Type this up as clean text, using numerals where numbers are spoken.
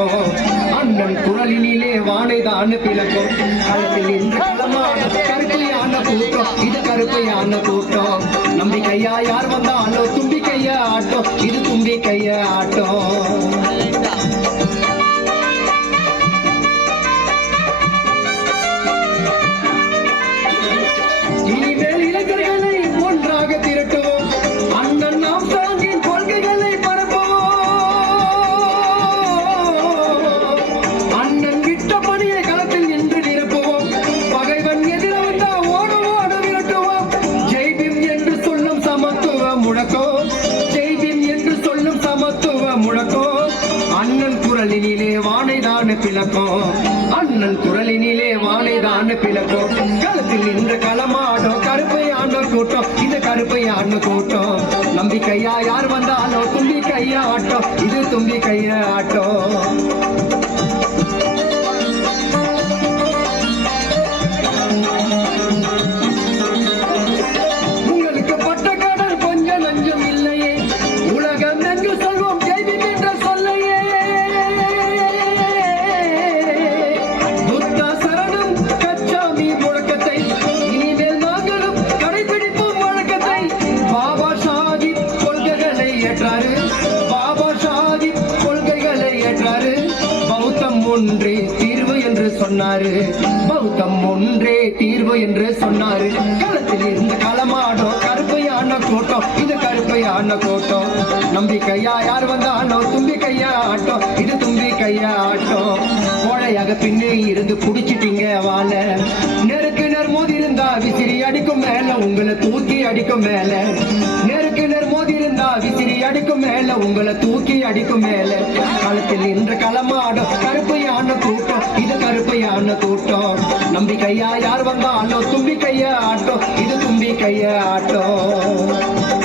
பிளக்கும் அண்ணன் குரலினிலே வானைதான் பிளக்கும் களத்தில் இந்த களமாடும் கருப்பையான கூட்டம் இது கருப்பையான கூட்டம் நம்பிக்கையா யார் வந்தாலோ தும்பி கையா ஆட்டம் இது தும்பி கையா ஆட்டம் அண்ணன் குரலினிலே வானைதான் பிளக்கும் அண்ணன் குரலினிலே வானைதான் பிளக்கும் களத்தில் நின்ற களமாடும் கருப்பையான கூட்டம் இது கருப்பையான கூட்டம் நம்பிக்கையா யார் வந்தாலோ தும்பி கையா ஆட்டம் இது தும்பி கையா ஆட்டம் ஒன்றே தீர்வு என்று சொன்னாரு பௌத்தம் ஒன்றே தீர்வு என்று சொன்னாரு களத்தில் இருந்து களமாடும் கருப்பையான கூட்டம் இது கருப்பையான கூட்டம் நம்பிக்கையா யார் வந்தாலோ தும்பி கையா ஆட்டம் இது தும்பி கையா ஆட்டம் கோழையாக பின்னே இருந்து புடிச்சிட்டீங்க வாழ நெருக்கு நேர் மோதி இருந்தா விசிறி அடிக்கும் மேல உங்களை தூக்கி அடிக்கும் மேல நெருக்கு நேர் மோதி இருந்தா விசிறி அடிக்கும் மேல உங்களை தூக்கி அடிக்கும் மேல களத்தில் இன்று களமாடும் கருப்பையான கூட்டம் இது கருப்பையான கூட்டம் நம்பிக்கையா யார் வந்தாலோ தும்பி கையா ஆட்டம் இது தும்பி கையா ஆட்டம்